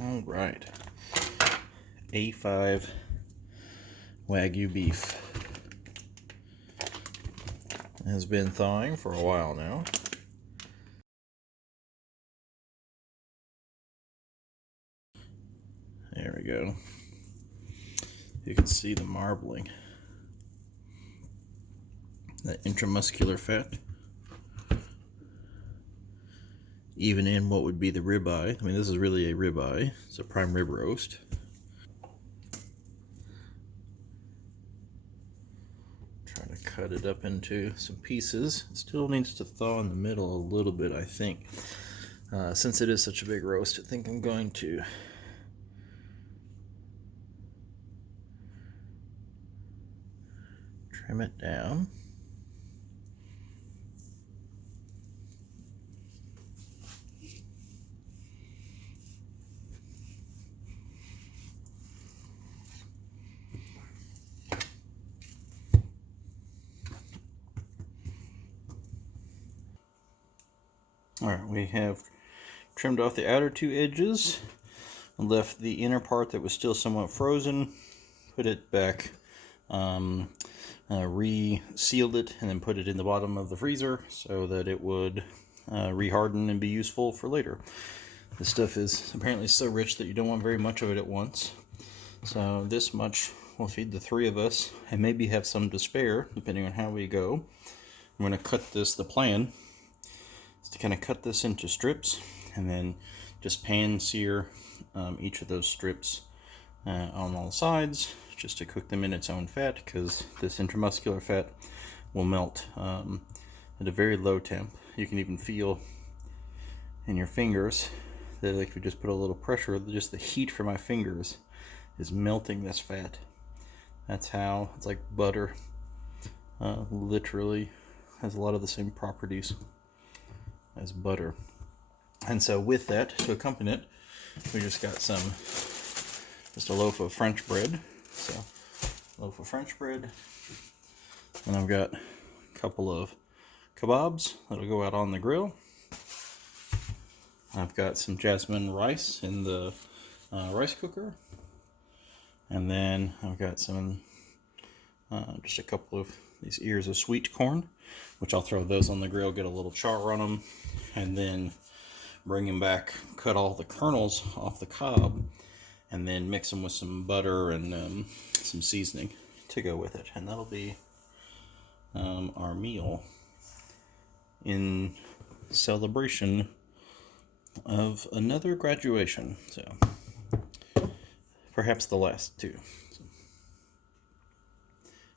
All right, A5 Wagyu beef has been thawing for a while now. There we go. You can see the marbling, that intramuscular fat, even in what would be the ribeye. I mean, this is really a ribeye. It's a prime rib roast. Try to cut it up into some pieces. It still needs to thaw in the middle a little bit, I think. Since it is such a big roast, I think I'm going to trim it down. Alright, we have trimmed off the outer two edges and left the inner part that was still somewhat frozen, put it back, re-sealed it, and then put it in the bottom of the freezer so that it would re-harden and be useful for later. This stuff is apparently so rich that you don't want very much of it at once. So this much will feed the three of us and maybe have some to spare depending on how we go. I'm going to cut this, the plan is to kind of cut this into strips and then just pan sear each of those strips on all sides just to cook them in its own fat, because this intramuscular fat will melt at a very low temp. You can even feel in your fingers that if you just put a little pressure, just the heat from my fingers is melting this fat. That's how it's like butter. Literally has a lot of the same properties as butter. And so with that, to accompany it, we just got just a loaf of French bread. So loaf of French bread, and I've got a couple of kebabs that'll go out on the grill. I've got some jasmine rice in the rice cooker, and then I've got some just a couple of these ears of sweet corn, which I'll throw those on the grill, get a little char on them, and then bring them back, cut all the kernels off the cob, and then mix them with some butter and some seasoning to go with it. And that'll be our meal in celebration of another graduation. So perhaps the last two. So.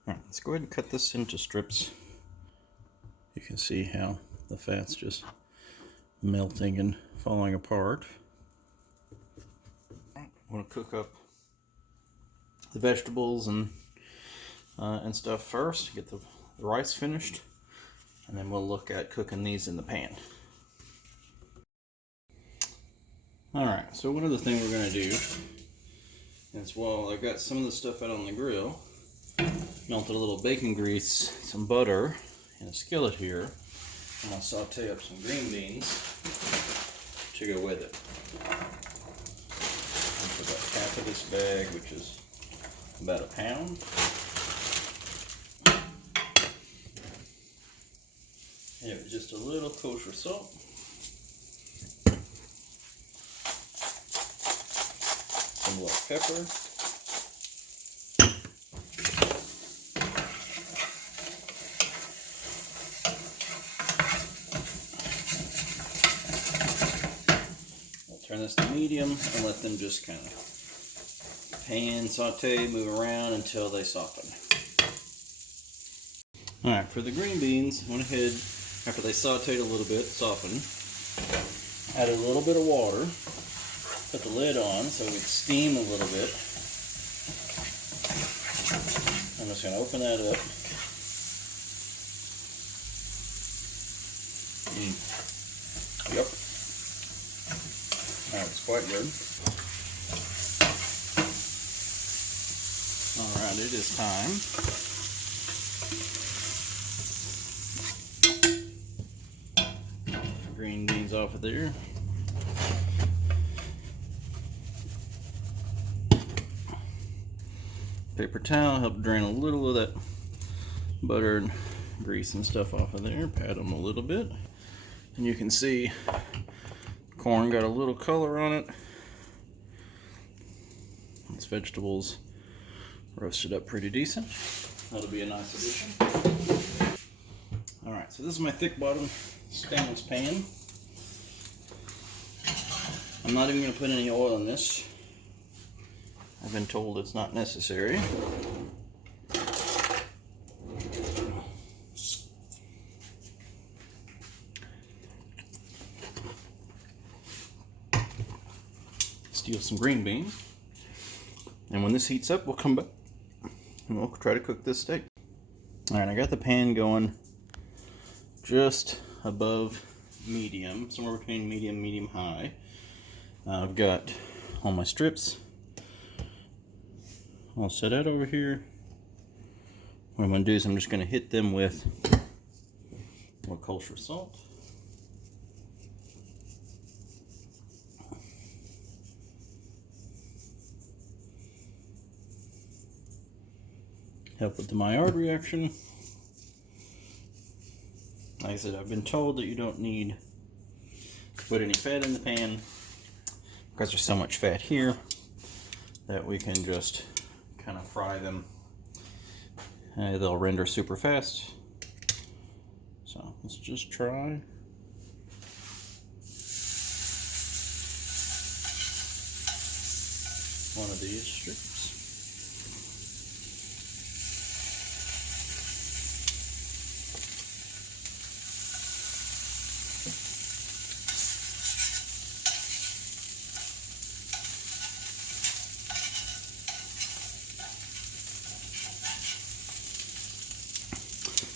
Alright, let's go ahead and cut this into strips. You can see how the fat's just melting and falling apart. I want to cook up the vegetables and stuff first, get the rice finished, and then we'll look at cooking these in the pan. Alright, so one other thing we're going to do is, while I've got some of the stuff out on the grill, melted a little bacon grease, some butter in a skillet here, and I'll saute up some green beans to go with it. About half of this bag, which is about a pound. And just a little kosher salt. Some black pepper. We'll turn this to medium and let them just kind of pan, saute, move around until they soften. Alright, for the green beans, I went ahead, after they sauteed a little bit, softened, added a little bit of water, put the lid on so it would steam a little bit. I'm just going to open that up. Yep. Alright, it's quite good. Alright, it is time. Green beans off of there. paper towel, help drain a little of that butter and grease and stuff off of there. Pat them a little bit. And you can see corn got a little color on it. These vegetables roasted up pretty decent. That'll be a nice addition. Alright, so this is my thick bottom stainless pan. I'm not even going to put any oil in this. I've been told it's not necessary. Steal some green beans. And when this heats up, we'll come back and we'll try to cook this steak. Alright, I got the pan going just above medium, somewhere between medium, medium-high. I've got all my strips all set out over here. What I'm going to do is I'm just going to hit them with a little kosher salt. Help with the Maillard reaction. Like I said, I've been told that you don't need to put any fat in the pan because there's so much fat here that we can just kind of fry them. They'll render super fast. So let's just try. One of these strips.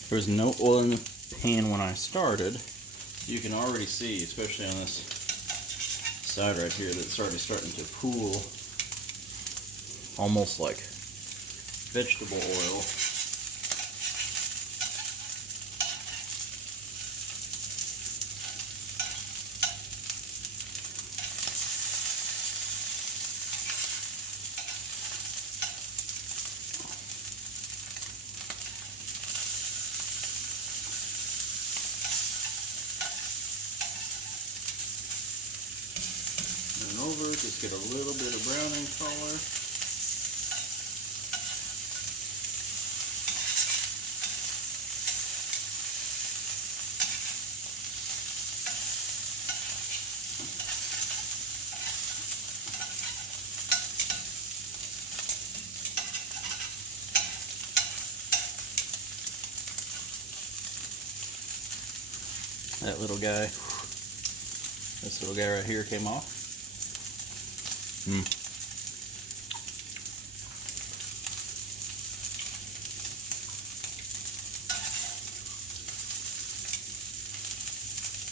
There was no oil in the pan when I started. You can already see, especially on this side right here, that it's already starting to pool almost like vegetable oil. Over, just get a little bit of browning color. That little guy, this little guy right here came off. I'm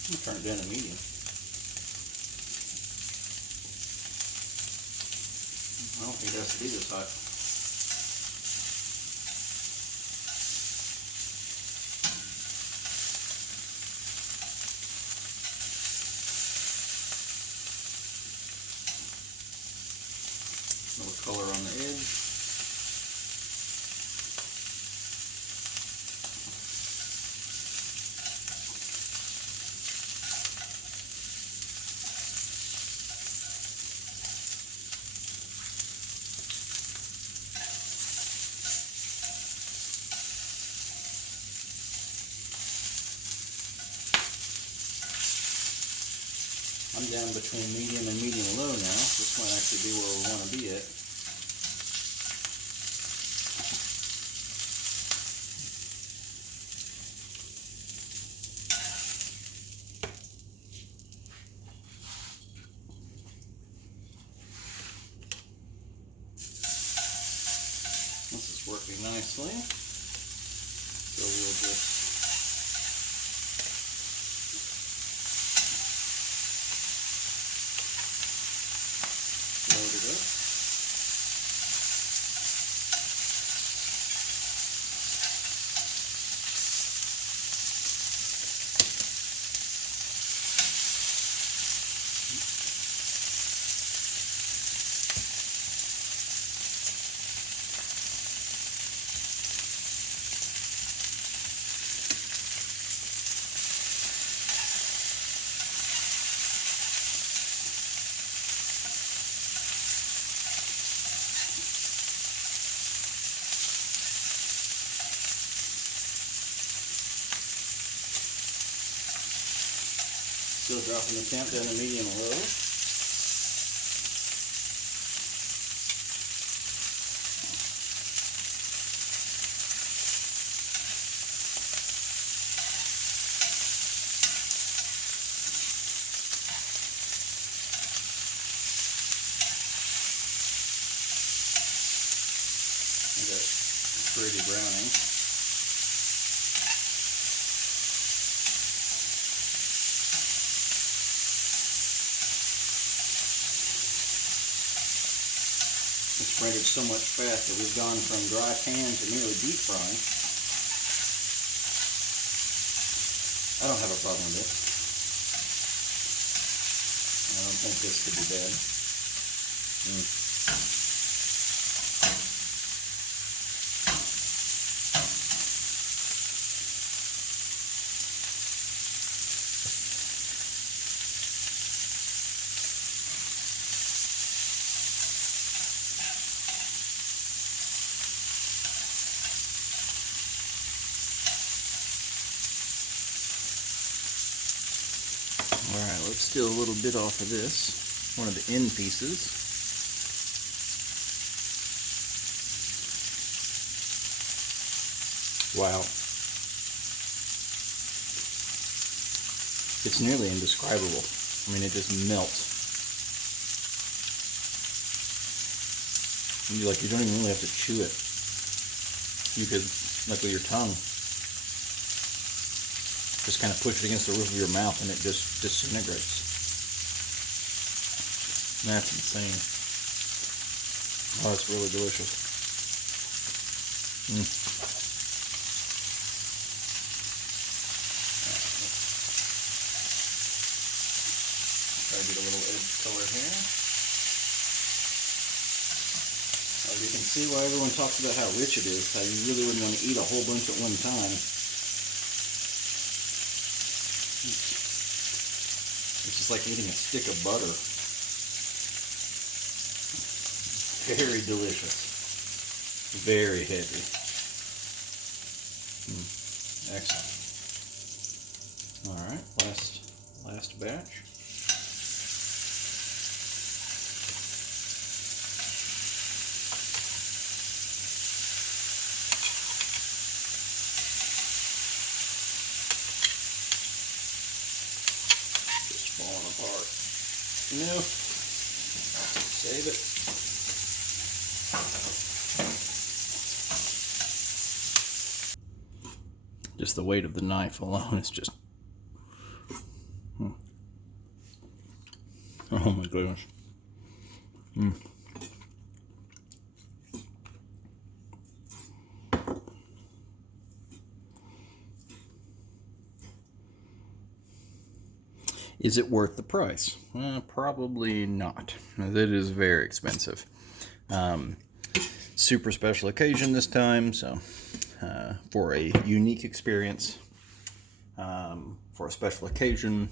gonna turn it down to medium. I don't think it has to be this hot. A little color on the edge. I'm down between medium and medium low now. This might actually be where we want to be at. This is working nicely. So we'll just load it up. dropping the temp down to medium low. Pretty browning. It's rendered so much fat that we've gone from dry pan to nearly deep frying. I don't have a problem with this. I don't think this could be bad. Alright, let's steal a little bit off of this, one of the end pieces. Wow. It's nearly indescribable. I mean, it just melts. You don't even really have to chew it. You could, like with your tongue, just kind of push it against the roof of your mouth and it just disintegrates. That's insane. Oh, it's really delicious. Try to get a little edge color here. You can see why everyone talks about how rich it is, how you really wouldn't want to eat a whole bunch at one time. It's just like eating a stick of butter. Very delicious. Very heavy. Excellent. Alright, last batch. Falling apart. No. Save it. Just the weight of the knife alone is just... Oh my goodness. Is it worth the price? Probably not. It is very expensive. Super special occasion this time, so for a unique experience, for a special occasion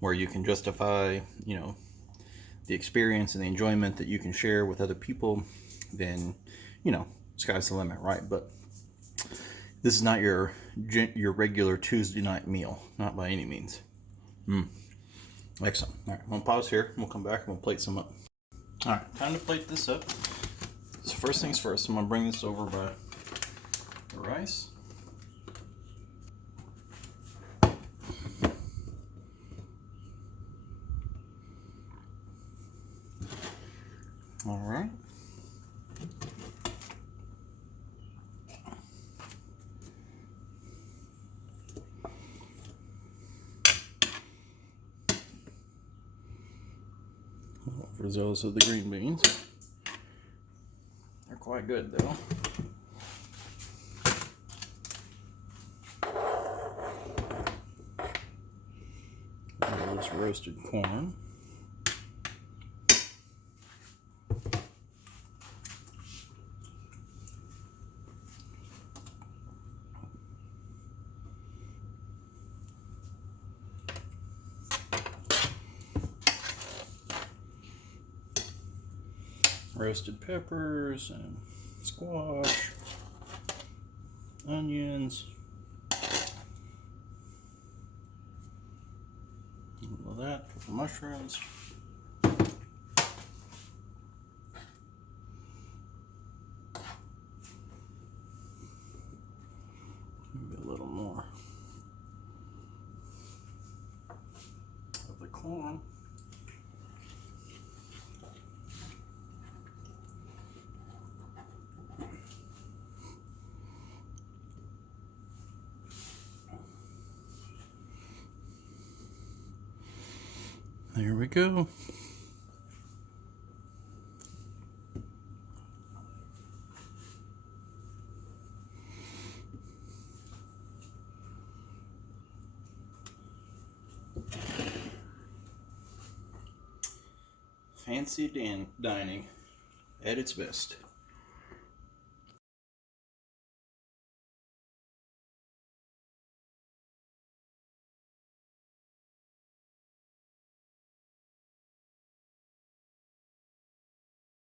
where you can justify, the experience and the enjoyment that you can share with other people, then, sky's the limit, right? But this is not your regular Tuesday night meal, not by any means. Excellent. All right, I'm going to pause here, and we'll come back and we'll plate some up. All right, time to plate this up. So first things first, I'm going to bring this over by the rice. All right. Overzealous of the green beans. They're quite good though. All this roasted corn. Roasted peppers and squash, onions, all mushrooms. Maybe a little more of the corn. There we go. Fancy dining at its best.